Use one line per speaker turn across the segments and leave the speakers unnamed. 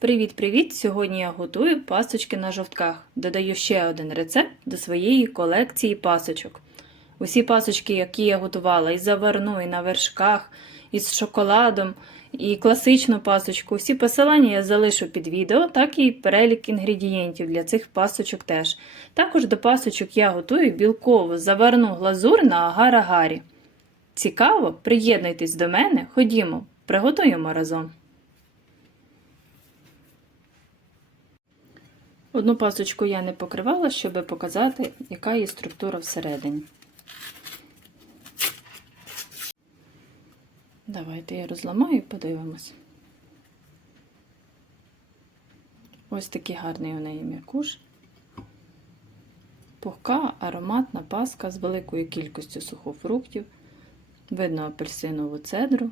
Привіт-привіт! Сьогодні я готую пасочки на жовтках. Додаю ще один рецепт до своєї колекції пасочок. Усі пасочки, які я готувала із заварну, і на вершках, із шоколадом, і класичну пасочку, всі посилання я залишу під відео, так і перелік інгредієнтів для цих пасочок теж. Також до пасочок я готую білкову заварну глазур на агар-агарі. Цікаво? Приєднуйтесь до мене, ходімо, приготуємо разом. Одну пасочку я не покривала, щоб показати, яка її структура всередині. Давайте я розламаю і подивимось. Ось такий гарний у неї м'якуш. Пухка, ароматна паска з великою кількістю сухофруктів. Видно апельсинову цедру.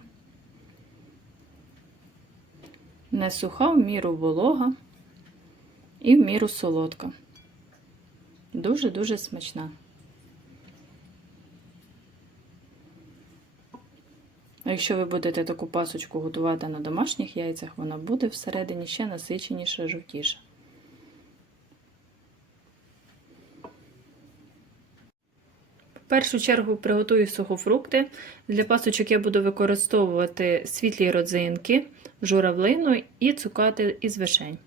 Не суха, в міру волога і в міру солодка. Дуже-дуже смачна. Якщо ви будете таку пасочку готувати на домашніх яйцях, вона буде всередині ще насиченіша, жовтіша. В першу чергу приготую сухофрукти. Для пасочок я буду використовувати світлі родзинки, журавлину і цукати із вишень.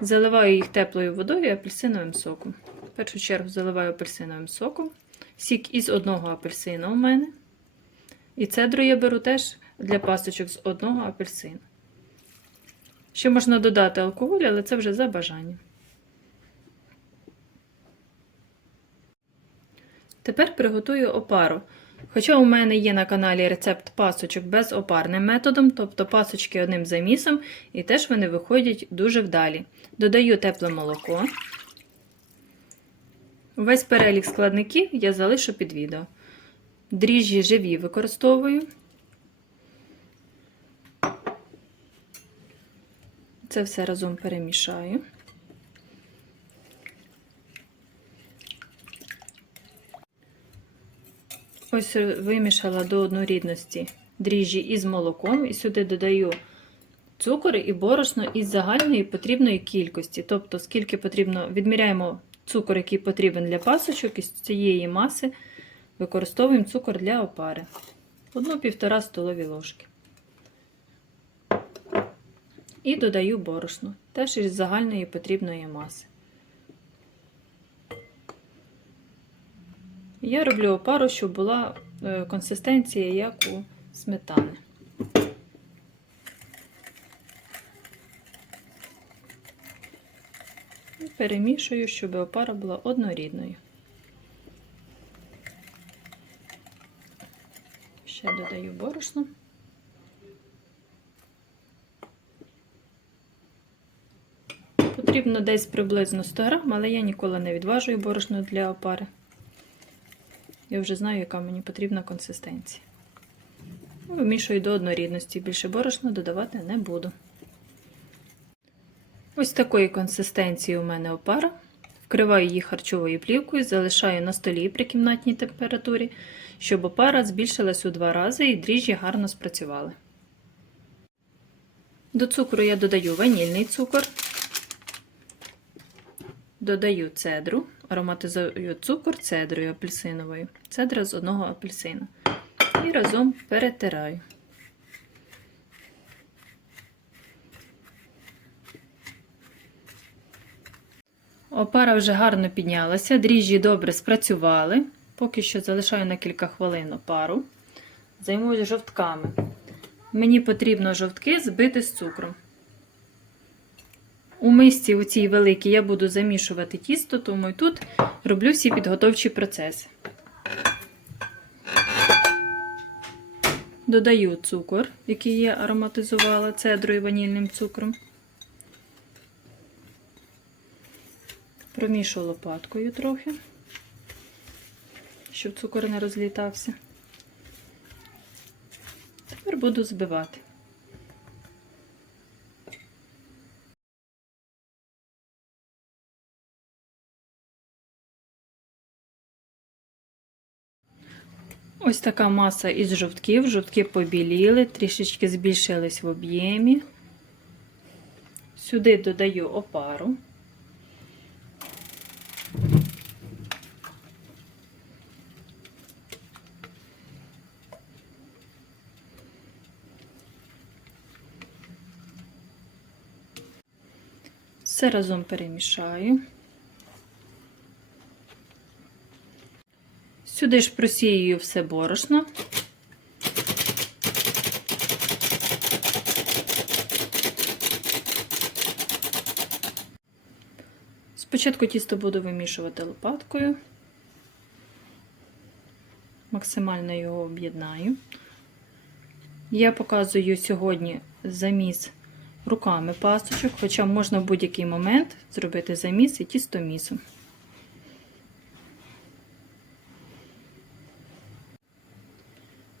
Заливаю їх теплою водою і апельсиновим соком. В першу чергу заливаю апельсиновим соком. Сік із одного апельсина у мене. І цедру я беру теж для пасочок з одного апельсина. Ще можна додати алкоголь, але це вже за бажанням. Тепер приготую опару. Хоча у мене є на каналі рецепт пасочок безопарним методом, тобто пасочки одним замісом, і теж вони виходять дуже вдалі. Додаю тепле молоко. Весь перелік складників я залишу під відео. Дріжджі живі використовую. Це все разом перемішаю. Ось вимішала до однорідності дріжджі із молоком, і сюди додаю цукор і борошно із загальної потрібної кількості. Тобто, скільки потрібно, відміряємо цукор, який потрібен для пасочок, із цієї маси використовуємо цукор для опари. Одну-півтора столові ложки. І додаю борошно, теж із загальної потрібної маси. Я роблю опару, щоб була консистенція, як у сметани. І перемішую, щоб опара була однорідною. Ще додаю борошно. Потрібно десь приблизно 100 грам, але я ніколи не відважую борошно для опари. Я вже знаю, яка мені потрібна консистенція. Вимішую до однорідності, більше борошна додавати не буду. Ось такої консистенції у мене опара. Вкриваю її харчовою плівкою, залишаю на столі при кімнатній температурі, щоб опара збільшилась у два рази і дріжджі гарно спрацювали. До цукру я додаю ванільний цукор, додаю цедру, ароматизую цукор цедрою апельсиновою, цедра з одного апельсина. І разом перетираю. Опара вже гарно піднялася, дріжджі добре спрацювали. Поки що залишаю на кілька хвилин опару. Займуюся жовтками. Мені потрібно жовтки збити з цукром. У мисці у цій великій я буду замішувати тісто, тому і тут роблю всі підготовчі процеси. Додаю цукор, який я ароматизувала цедрою ванільним цукром. Промішую лопаткою трохи, щоб цукор не розлітався. Тепер буду збивати. Ось така маса із жовтків. Жовтки побіліли, трішечки збільшились в об'ємі. Сюди додаю опару. Все разом перемішаю. Сюди ж просіюю все борошно. Спочатку тісто буду вимішувати лопаткою. Максимально його об'єднаю. Я показую сьогодні заміс руками пасочок, хоча можна в будь-який момент зробити заміс і тістомісом.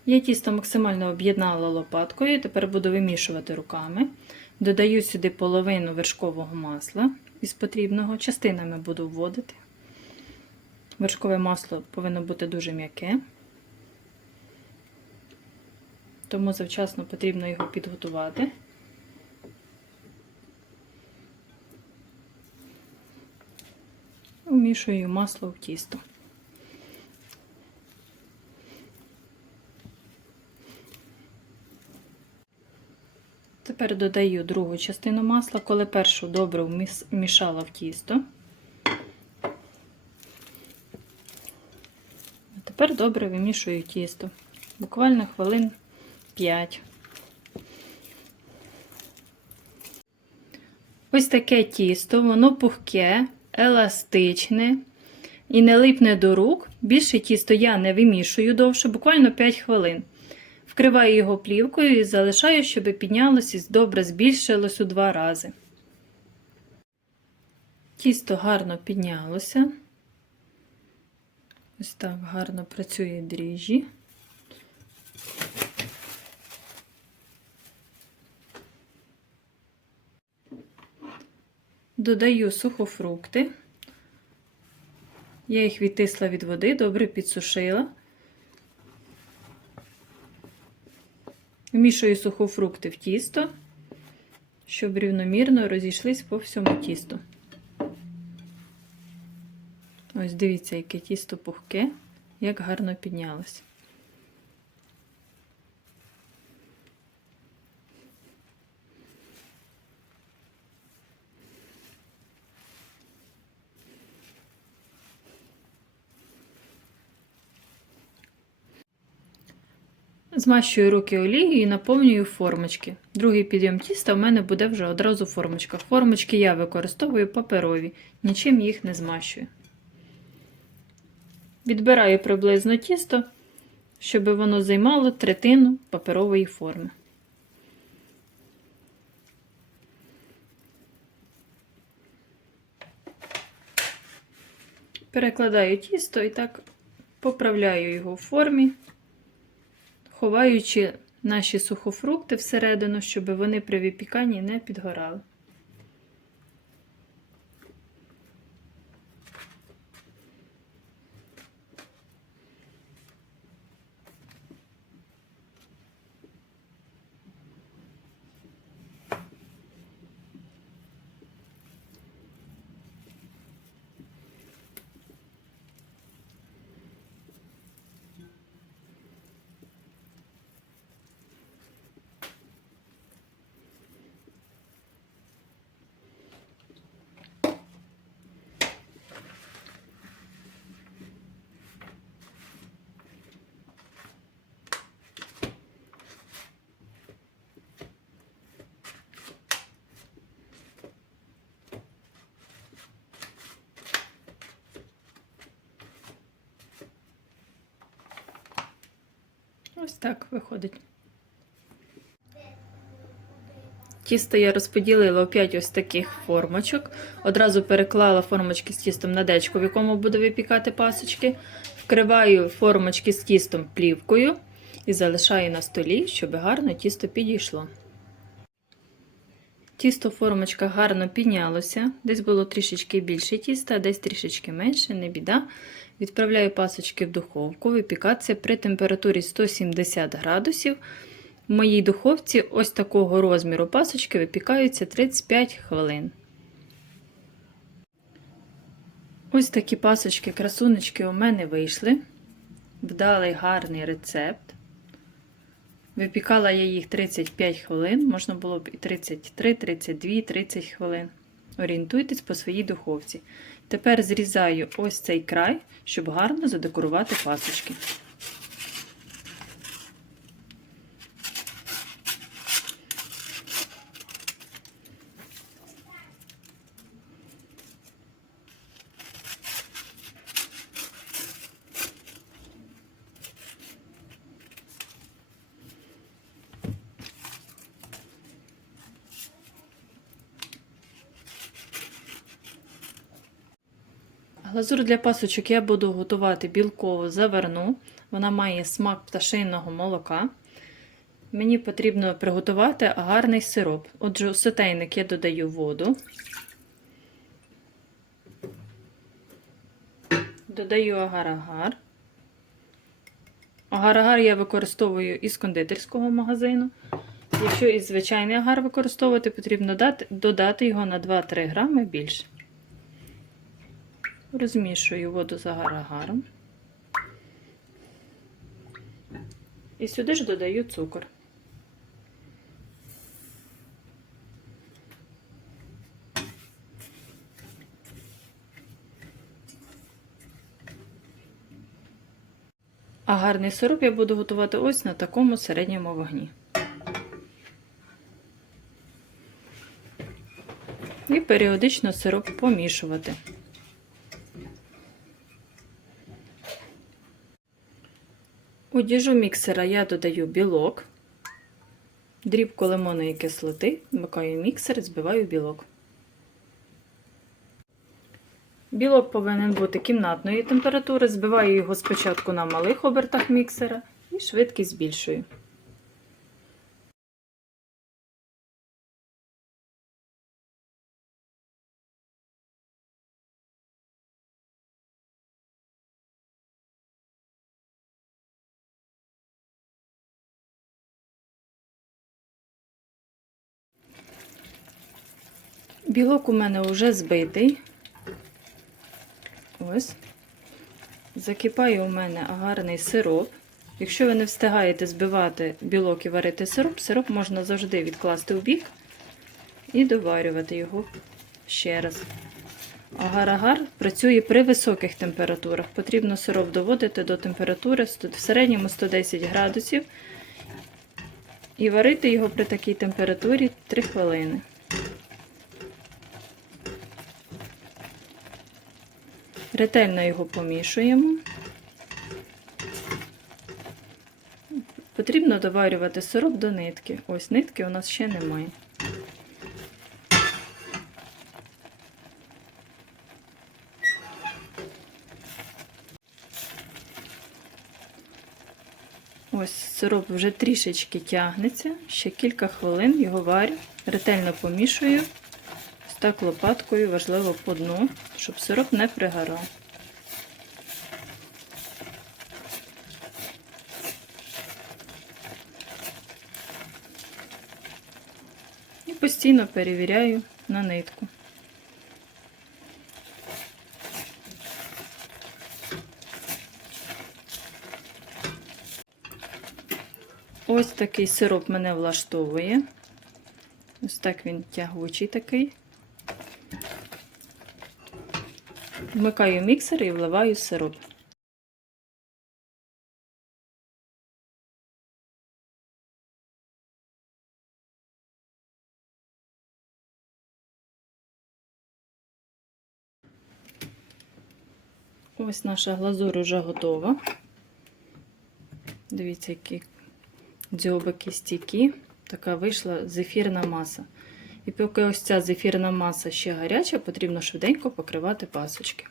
Я тісто максимально об'єднала лопаткою, тепер буду вимішувати руками. Додаю сюди половину вершкового масла із потрібного, частинами буду вводити. Вершкове масло повинно бути дуже м'яке, тому завчасно потрібно його підготувати. Вмішую масло в тісто. Тепер додаю другу частину масла, коли першу добре вмішала в тісто. А тепер добре вимішую тісто. Буквально хвилин 5. Ось таке тісто, воно пухке, еластичне і не липне до рук. Більше тісто я не вимішую довше, буквально 5 хвилин. Вкриваю його плівкою і залишаю, щоб піднялося і добре збільшилось у два рази. Тісто гарно піднялося. Ось так гарно працює дріжджі. Додаю сухофрукти. Я їх відтисла від води, добре підсушила. Вмішую сухофрукти в тісто, щоб рівномірно розійшлись по всьому тісту. Ось дивіться, яке тісто пухке, як гарно піднялось. Змащую руки олією і наповнюю формочки. Другий підйом тіста в мене буде вже одразу в формочках. Формочки я використовую паперові, нічим їх не змащую. Відбираю приблизно тісто, щоб воно займало третину паперової форми. Перекладаю тісто і так поправляю його в формі ховаючи наші сухофрукти всередину, щоб вони при випіканні не підгорали. Ось так виходить. Тісто я розподілила в 5 ось таких формочок. Одразу переклала формочки з тістом на дечко, в якому буду випікати пасочки. Вкриваю формочки з тістом плівкою і залишаю на столі, щоб гарно тісто підійшло. Тісто в формочках гарно піднялося. Десь було трішечки більше тіста, десь трішечки менше, не біда. Відправляю пасочки в духовку, випікатися при температурі 170 градусів В моїй духовці ось такого розміру пасочки випікаються 35 хвилин. Ось такі пасочки, красунечки у мене вийшли. Вдалий гарний рецепт. Випікала я їх 35 хвилин, можна було б і 33, 32, 30 хвилин. Орієнтуйтесь по своїй духовці. Тепер зрізаю ось цей край, щоб гарно задекорувати пасочки. Глазур для пасочок я буду готувати білкову заварну. Вона має смак пташиного молока. Мені потрібно приготувати гарний сироп. Отже, у сотейник я додаю воду. Додаю агар-агар. Агар-агар я використовую із кондитерського магазину. Якщо із звичайний агар використовувати, потрібно додати його на 2-3 грами більше. Розмішую воду з агар-агаром. І сюди ж додаю цукор. А гарний сироп я буду готувати ось на такому середньому вогні. І періодично сироп помішувати. У міксера я додаю білок, дрібку лимонної кислоти, вмикаю міксер, збиваю білок. Білок повинен бути кімнатної температури, збиваю його спочатку на малих обертах міксера і швидкість збільшую. Білок у мене вже збитий. Ось. Закипає у мене гарний сироп. Якщо ви не встигаєте збивати білок і варити сироп, сироп можна завжди відкласти у бік і доварювати його ще раз. Агар-агар працює при високих температурах. Потрібно сироп доводити до температури в середньому 110 градусів і варити його при такій температурі 3 хвилини. Ретельно його помішуємо. Потрібно доварювати сироп до нитки. Ось нитки у нас ще немає. Ось сироп вже трішечки тягнеться, ще кілька хвилин його варю, ретельно помішую. Так лопаткою важливо по дну, щоб сироп не пригорав. І постійно перевіряю на нитку. Ось такий сироп мене влаштовує. Ось так він тягучий такий. Вмикаю міксер і вливаю сироп. Ось наша глазур уже готова. Дивіться, які дзьобики стійкі. Така вийшла зефірна маса. І поки ось ця зефірна маса ще гаряча, потрібно швиденько покривати пасочки.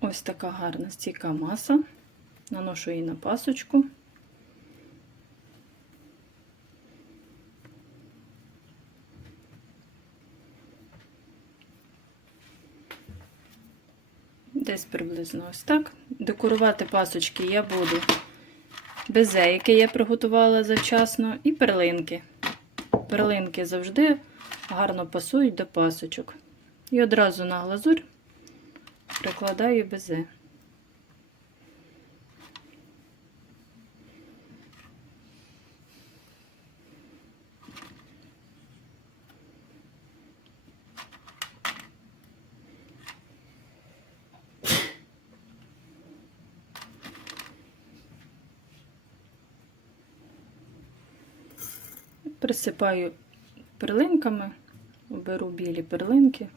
Ось така гарна стійка маса. Наношу її на пасочку. Десь приблизно ось так. Декорувати пасочки я буду безе, яке я приготувала завчасно, і перлинки. Перлинки завжди гарно пасують до пасочок. І одразу на глазурь прикладаю безе. Присипаю перлинками, беру білі перлинки.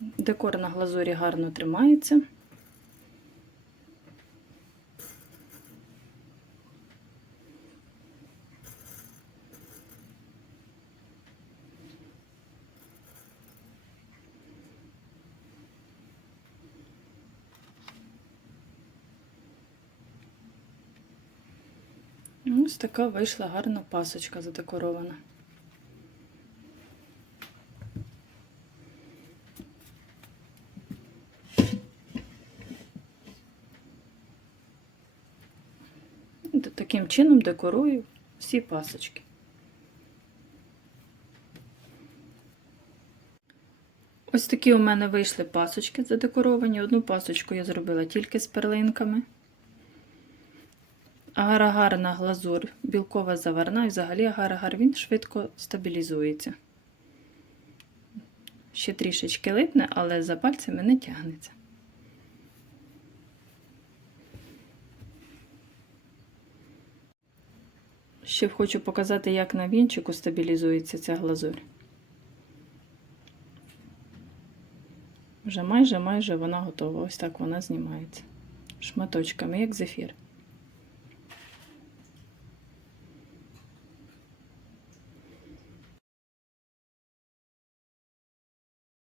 Декор на глазурі гарно тримається. Ось така вийшла гарна пасочка задекорована. Таким чином декорую всі пасочки. Ось такі у мене вийшли пасочки задекоровані. Одну пасочку я зробила тільки з перлинками. Агар-агар на глазур, білкова заварна і взагалі агар-агар він швидко стабілізується. Ще трішечки липне, але за пальцями не тягнеться. Ще хочу показати, як на вінчику стабілізується ця глазурь. Вже майже майже вона готова. Ось так вона знімається. Шматочками, як зефір.